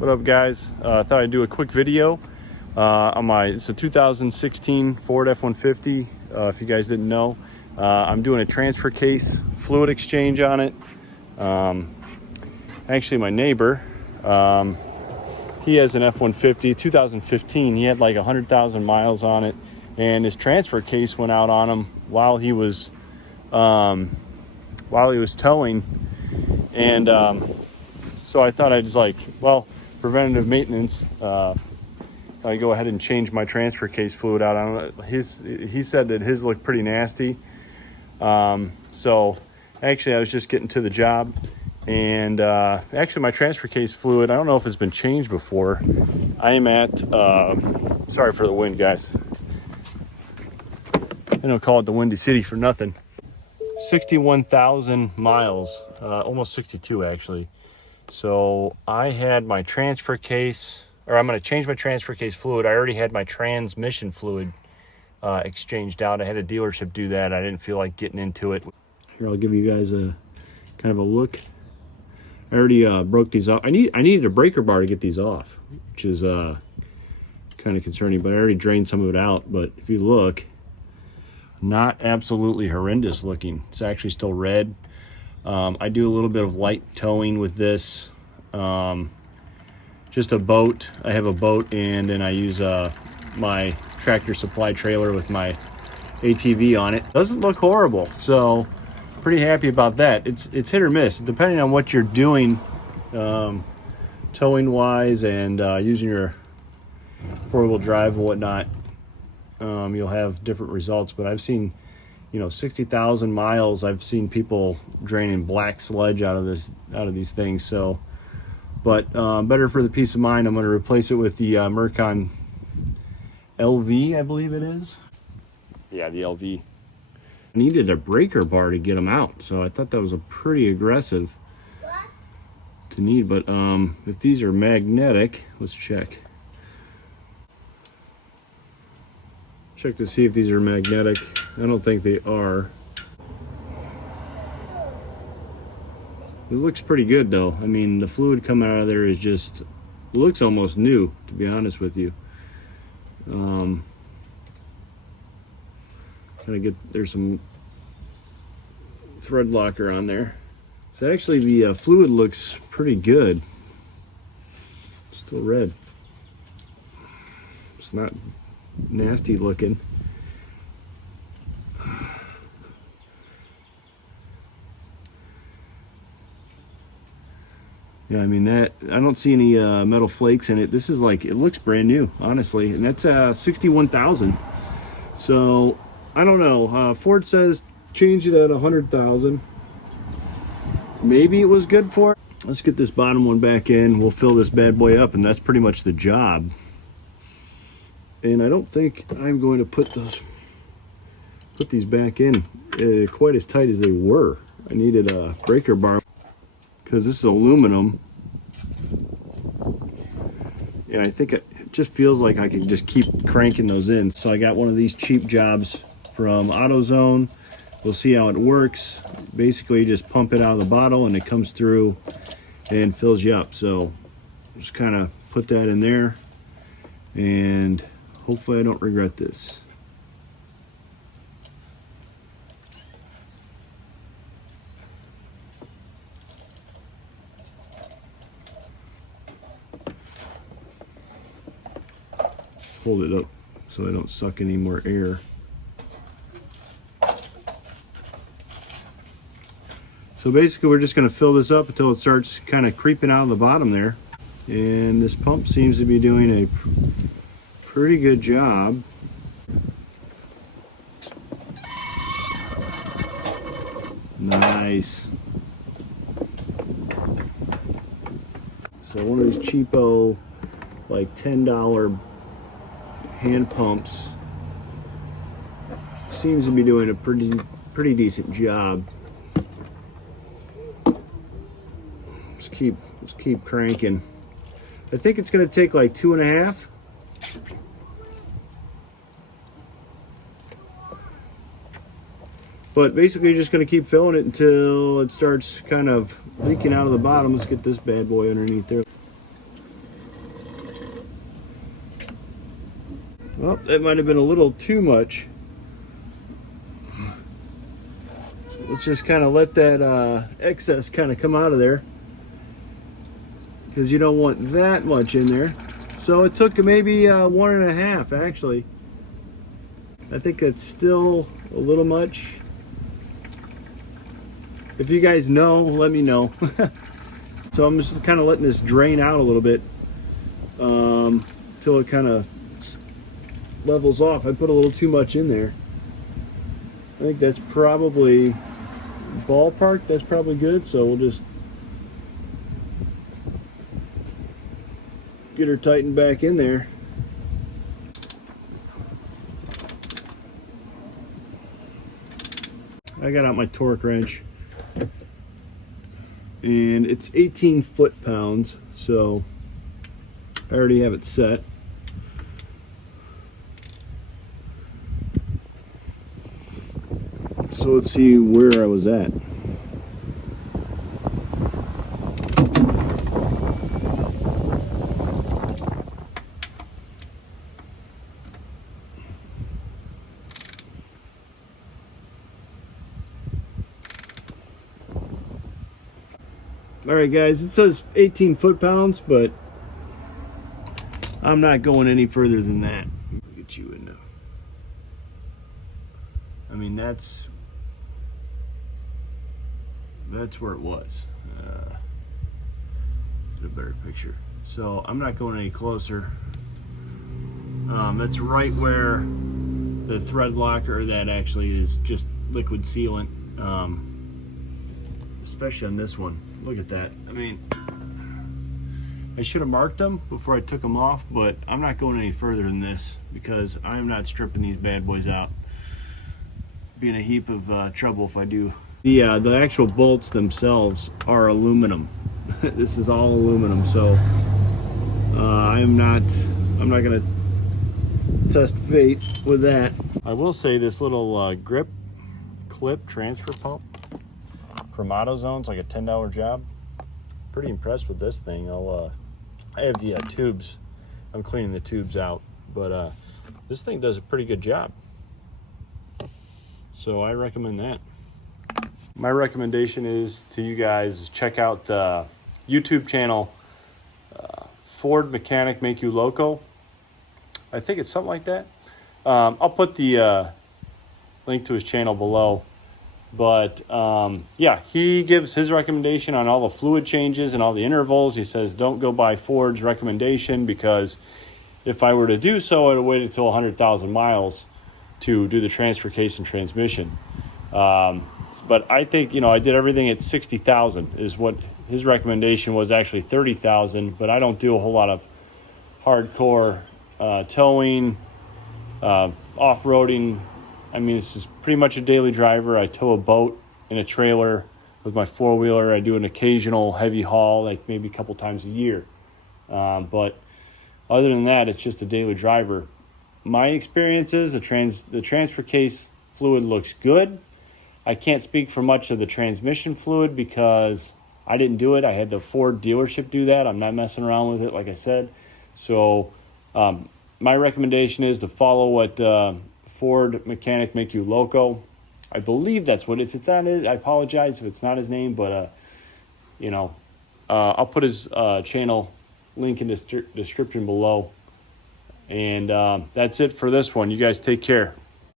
What up, guys? I thought I'd do a quick video it's a 2016 Ford F-150. If you guys didn't know, I'm doing a transfer case fluid exchange on it. Actually, my neighbor, he has an F-150 2015. He had like 100,000 miles on it, and his transfer case went out on him while he was towing. And so I thought I'd just preventative maintenance. I go ahead and change my transfer case fluid out on it. He said that his looked pretty nasty. So actually, I was just getting to the job, and actually my transfer case fluid, I don't know if it's been changed before. I am at sorry for the wind, guys. I don't call it the Windy City for nothing. 61,000 miles, almost 62 actually. So I had my transfer case, or I'm going to change my transfer case fluid. I already had my transmission fluid exchanged out. I had a dealership do that. I didn't feel like getting into it. Here, I'll give you guys a kind of a look. I already broke these off. I needed a breaker bar to get these off, which is kind of concerning, but I already drained some of it out. But if you look, not absolutely horrendous looking. It's actually still red. I do a little bit of light towing with this. Just a boat. I have a boat, and then I use my Tractor Supply trailer with my ATV on it. Doesn't look horrible, so pretty happy about that. It's hit or miss depending on what you're doing, towing wise, and using your four-wheel drive and whatnot. You'll have different results, but I've seen, 60,000 miles. I've seen people draining black sludge out of these things. So, but better for the peace of mind, I'm going to replace it with the Mercon LV, I believe it is. Yeah, the LV. I needed a breaker bar to get them out, so I thought that was a pretty aggressive to need. But if these are magnetic, let's check. Check to see if these are magnetic. I don't think they are. It looks pretty good though. I mean, the fluid coming out of there is just, looks almost new, to be honest with you. There's some thread locker on there. So actually the fluid looks pretty good. Still red. It's not nasty looking. Yeah, I mean, that I don't see any metal flakes in it. This is like, it looks brand new, honestly, and that's 61,000. So I don't know. Ford says change it at 100,000. Maybe it was good for it. Let's get this bottom one back in. We'll fill this bad boy up, and that's pretty much the job. And I don't think I'm going to put these back in quite as tight as they were. I needed a breaker bar because this is aluminum. And I think it just feels like I can just keep cranking those in. So I got one of these cheap jobs from AutoZone. We'll see how it works. Basically, you just pump it out of the bottle and it comes through and fills you up. So just kind of put that in there, and hopefully I don't regret this. Hold it up so I don't suck any more air. So basically we're just going to fill this up until it starts kind of creeping out of the bottom there. And this pump seems to be doing a pretty good job. Nice. So one of these cheapo, like $10 hand pumps seems to be doing a pretty decent job. Let's keep cranking. I think it's going to take like 2.5. But basically, you're just going to keep filling it until it starts kind of leaking out of the bottom. Let's get this bad boy underneath there. Well, that might have been a little too much. Let's just kind of let that excess kind of come out of there, because you don't want that much in there. So it took maybe 1.5 actually. I think that's still a little much. If you guys know, let me know. So I'm just kind of letting this drain out a little bit until it kind of levels off. I put a little too much in there. I think that's probably ballpark. That's probably good. So we'll just get her tightened back in there. I got out my torque wrench, and it's 18 foot-pounds, so I already have it set. So let's see where I was at. Alright guys, it says 18 foot-pounds, but I'm not going any further than that. Get you in there. I mean, that's where it was. Get a better picture. So I'm not going any closer. That's right where the thread locker, that actually is just liquid sealant. Especially on this one. Look at that. I mean, I should have marked them before I took them off, but I'm not going any further than this because I'm not stripping these bad boys out. Be in a heap of trouble if I do. The actual bolts themselves are aluminum. This is all aluminum, so I'm not gonna test fate with that. I will say this little grip clip transfer pump from AutoZone's like a $10 job. Pretty impressed with this thing. I have the tubes. I'm cleaning the tubes out, but this thing does a pretty good job. So I recommend that. My recommendation is to you guys, check out the YouTube channel, Ford Mechanic Make You Loco. I think it's something like that. I'll put the link to his channel below. But yeah, he gives his recommendation on all the fluid changes and all the intervals. He says don't go by Ford's recommendation, because if I were to do so, I'd have waited until 100,000 miles to do the transfer case and transmission. But I think, I did everything at 60,000 is what his recommendation was. Actually 30,000, but I don't do a whole lot of hardcore towing, off-roading. I mean, it's just pretty much a daily driver. I tow a boat and a trailer with my four-wheeler. I do an occasional heavy haul, like maybe a couple times a year. But other than that, it's just a daily driver. My experience is the transfer case fluid looks good. I can't speak for much of the transmission fluid because I didn't do it. I had the Ford dealership do that. I'm not messing around with it, like I said. So my recommendation is to follow what Ford Mechanic Make You Loco. I believe that's what, if it's not it, I apologize if it's not his name, but I'll put his channel link in the description below. And that's it for this one. You guys take care.